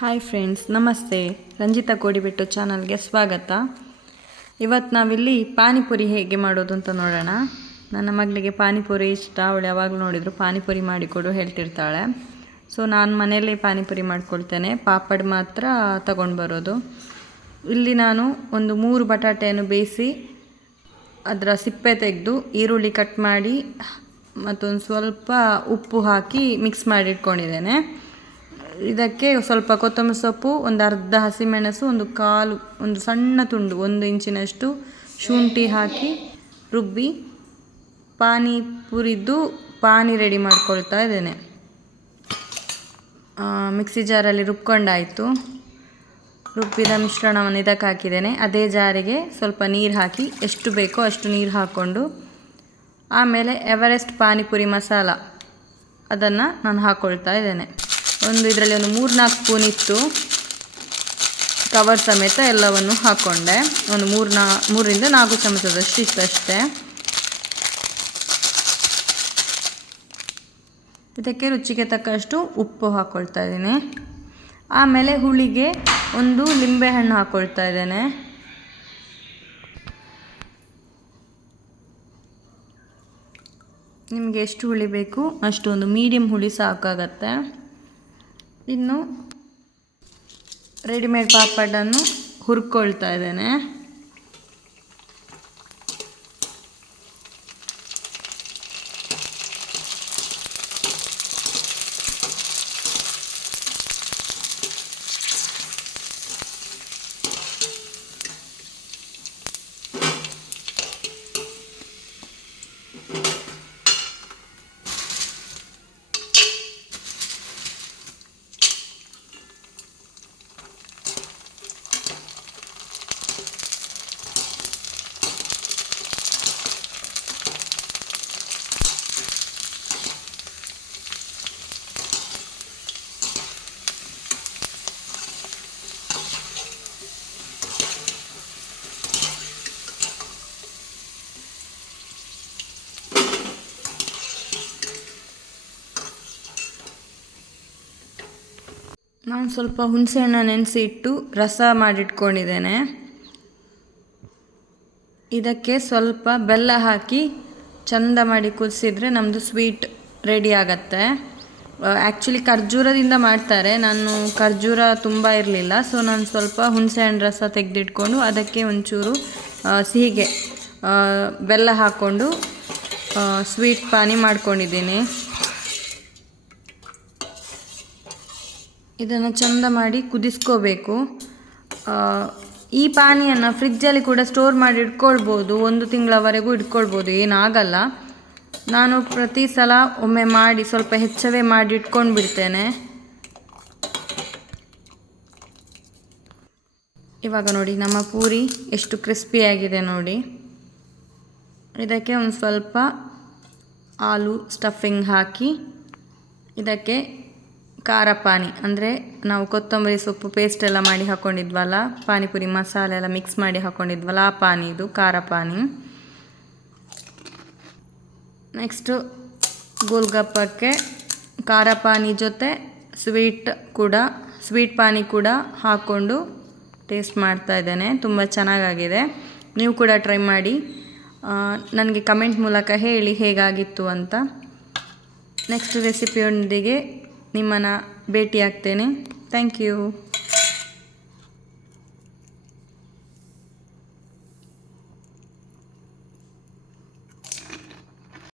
Hi friends ನಮಸ್ತೆ. ರಂಜಿತಾ ಕೋಡಿಬೆಟ್ಟು ಚಾನಲ್ಗೆ ಸ್ವಾಗತ. ಇವತ್ತು ನಾವಿಲ್ಲಿ ಪಾನಿಪುರಿ ಹೇಗೆ ಮಾಡೋದು ಅಂತ ನೋಡೋಣ. ನನ್ನ ಮಗಳಿಗೆ ಪಾನಿಪುರಿ ಇಷ್ಟ, ಅವಳು ಯಾವಾಗಲೂ ನೋಡಿದ್ರು ಪಾನಿಪುರಿ ಮಾಡಿಕೊಡು ಹೇಳ್ತಿರ್ತಾಳೆ. ಸೊ ನಾನು ಮನೆಯಲ್ಲೇ ಪಾನಿಪುರಿ ಮಾಡ್ಕೊಳ್ತೇನೆ. ಪಾಪಡ್ ಮಾತ್ರ ತಗೊಂಡು ಬರೋದು. ಇಲ್ಲಿ ನಾನು ಒಂದು ಮೂರು ಬಟಾಟೆಯನ್ನು ಬೇಯಿಸಿ ಅದರ ಸಿಪ್ಪೆ ತೆಗೆದು ಈರುಳ್ಳಿ ಕಟ್ ಮಾಡಿ ಮತ್ತೊಂದು ಸ್ವಲ್ಪ ಉಪ್ಪು ಹಾಕಿ ಮಿಕ್ಸ್ ಮಾಡಿ ಇಟ್ಕೊಂಡಿದ್ದೇನೆ. ಇದಕ್ಕೆ ಸ್ವಲ್ಪ ಕೊತ್ತಂಬರಿ ಸೊಪ್ಪು, ಒಂದು ಅರ್ಧ ಹಸಿಮೆಣಸು, ಒಂದು ಕಾಲು, ಒಂದು ಸಣ್ಣ ತುಂಡು, ಒಂದು ಇಂಚಿನಷ್ಟು ಶುಂಠಿ ಹಾಕಿ ರುಬ್ಬಿ ಪಾನಿಪುರಿದ್ದು ಪಾನಿ ರೆಡಿ ಮಾಡ್ಕೊಳ್ತಾ ಇದ್ದೇನೆ. ಮಿಕ್ಸಿ ಜಾರಲ್ಲಿ ರುಬ್ಕೊಂಡಾಯಿತು. ರುಬ್ಬಿದ ಮಿಶ್ರಣವನ್ನು ಇದಕ್ಕೆ ಹಾಕಿದ್ದೇನೆ. ಅದೇ ಜಾರಿಗೆ ಸ್ವಲ್ಪ ನೀರು ಹಾಕಿ, ಎಷ್ಟು ಬೇಕೋ ಅಷ್ಟು ನೀರು ಹಾಕ್ಕೊಂಡು, ಆಮೇಲೆ ಎವರೆಸ್ಟ್ ಪಾನಿಪುರಿ ಮಸಾಲ, ಅದನ್ನು ನಾನು ಹಾಕ್ಕೊಳ್ತಾ ಇದ್ದೇನೆ. ಒಂದು ಇದರಲ್ಲಿ ಒಂದು ಮೂರು ನಾಲ್ಕು ಸ್ಪೂನ್ ಇತ್ತು. ಕವರ್ ಸಮೇತ ಎಲ್ಲವನ್ನು ಹಾಕ್ಕೊಂಡೆ ಒಂದು ಮೂರು ನಾ ಮೂರರಿಂದ ನಾಲ್ಕು ಚಮಚದಷ್ಟು ಇತ್ತು ಅಷ್ಟೇ. ಇದಕ್ಕೆ ರುಚಿಗೆ ತಕ್ಕಷ್ಟು ಉಪ್ಪು ಹಾಕ್ಕೊಳ್ತಾ ಇದ್ದೀನಿ. ಆಮೇಲೆ ಹುಳಿಗೆ ಒಂದು ಲಿಂಬೆಹಣ್ಣು ಹಾಕ್ಕೊಳ್ತಾ ಇದ್ದೇನೆ. ನಿಮಗೆ ಎಷ್ಟು ಹುಳಿ ಬೇಕು ಅಷ್ಟು ಒಂದು ಮೀಡಿಯಮ್ ಹುಳಿ ಸಾಕಾಗತ್ತೆ. ಇನ್ನು ರೆಡಿಮೇಡ್ ಪಾಪಡನ್ನು ಹುರ್ಕೊಳ್ತಾ ಇದ್ದೇನೆ. ನಾನು ಸ್ವಲ್ಪ ಹುಣಸೆಹಣ್ಣು ನೆನೆಸಿ ಇಟ್ಟು ರಸ ಮಾಡಿಟ್ಕೊಂಡಿದ್ದೇನೆ. ಇದಕ್ಕೆ ಸ್ವಲ್ಪ ಬೆಲ್ಲ ಹಾಕಿ ಚಂದ ಮಾಡಿ ಕುದಿಸಿದ್ರೆ ನಮ್ಮದು ಸ್ವೀಟ್ ರೆಡಿ ಆಗತ್ತೆ. ಆ್ಯಕ್ಚುಲಿ ಖರ್ಜೂರದಿಂದ ಮಾಡ್ತಾರೆ. ನಾನು ಖರ್ಜೂರ ತುಂಬ ಇರಲಿಲ್ಲ. ಸೊ ನಾನು ಸ್ವಲ್ಪ ಹುಣಸೆಹಣ್ಣು ರಸ ತೆಗೆದಿಟ್ಕೊಂಡು ಅದಕ್ಕೆ ಒಂಚೂರು ಸಿಹಿಗೆ ಬೆಲ್ಲ ಹಾಕ್ಕೊಂಡು ಸ್ವೀಟ್ ಪಾನಿ ಮಾಡ್ಕೊಂಡಿದ್ದೀನಿ. ಇದನ್ನು ಚಂದ ಮಾಡಿ ಕುದಿಸ್ಕೋಬೇಕು. ಈ ಪಾನಿಯನ್ನು ಫ್ರಿಜ್ಜಲ್ಲಿ ಕೂಡ ಸ್ಟೋರ್ ಮಾಡಿ ಇಟ್ಕೊಳ್ಬೋದು. ಒಂದು ತಿಂಗಳವರೆಗೂ ಇಟ್ಕೊಳ್ಬೋದು. ಏನಾಗಲ್ಲ. ನಾನು ಪ್ರತಿ ಸಲ ಒಮ್ಮೆ ಮಾಡಿ ಸ್ವಲ್ಪ ಹೆಚ್ಚವೇ ಮಾಡಿ ಇಟ್ಕೊಂಡು ಬಿಡ್ತೇನೆ ಇವಾಗ ನೋಡಿ ನಮ್ಮ ಪೂರಿ ಎಷ್ಟು ಕ್ರಿಸ್ಪಿಯಾಗಿದೆ ನೋಡಿ. ಇದಕ್ಕೆ ಒಂದು ಸ್ವಲ್ಪ ಆಲೂ ಸ್ಟಫಿಂಗ್ ಹಾಕಿ, ಇದಕ್ಕೆ ಖಾರ ಪಾನಿ, ಅಂದರೆ ನಾವು ಕೊತ್ತಂಬರಿ ಸೊಪ್ಪು ಪೇಸ್ಟ್ ಎಲ್ಲ ಮಾಡಿ ಹಾಕ್ಕೊಂಡಿದ್ವಲ್ಲ ಪಾನಿಪುರಿ ಮಸಾಲೆ ಎಲ್ಲ ಮಿಕ್ಸ್ ಮಾಡಿ ಹಾಕ್ಕೊಂಡಿದ್ವಲ್ಲ ಆ ಪಾನಿ ಇದು, ಖಾರ ಪಾನಿ. ನೆಕ್ಸ್ಟು ಗೋಲ್ಗಪ್ಪಕ್ಕೆ ಖಾರ ಪಾನಿ ಜೊತೆ ಸ್ವೀಟ್ ಕೂಡ ಸ್ವೀಟ್ ಪಾನಿ ಕೂಡ ಹಾಕ್ಕೊಂಡು ಟೇಸ್ಟ್ ಮಾಡ್ತಾ ಇದ್ದೇನೆ, ತುಂಬ ಚೆನ್ನಾಗಾಗಿದೆ. ನೀವು ಕೂಡ ಟ್ರೈ ಮಾಡಿ. ನನಗೆ ಕಮೆಂಟ್ ಮೂಲಕ ಹೇಳಿ ಹೇಗಾಗಿತ್ತು ಅಂತ. ನೆಕ್ಸ್ಟ್ ರೆಸಿಪಿಯೊಂದಿಗೆ ನಿಮ್ಮನ್ನು ಭೇಟಿಯಾಗ್ತೇನೆ. Thank you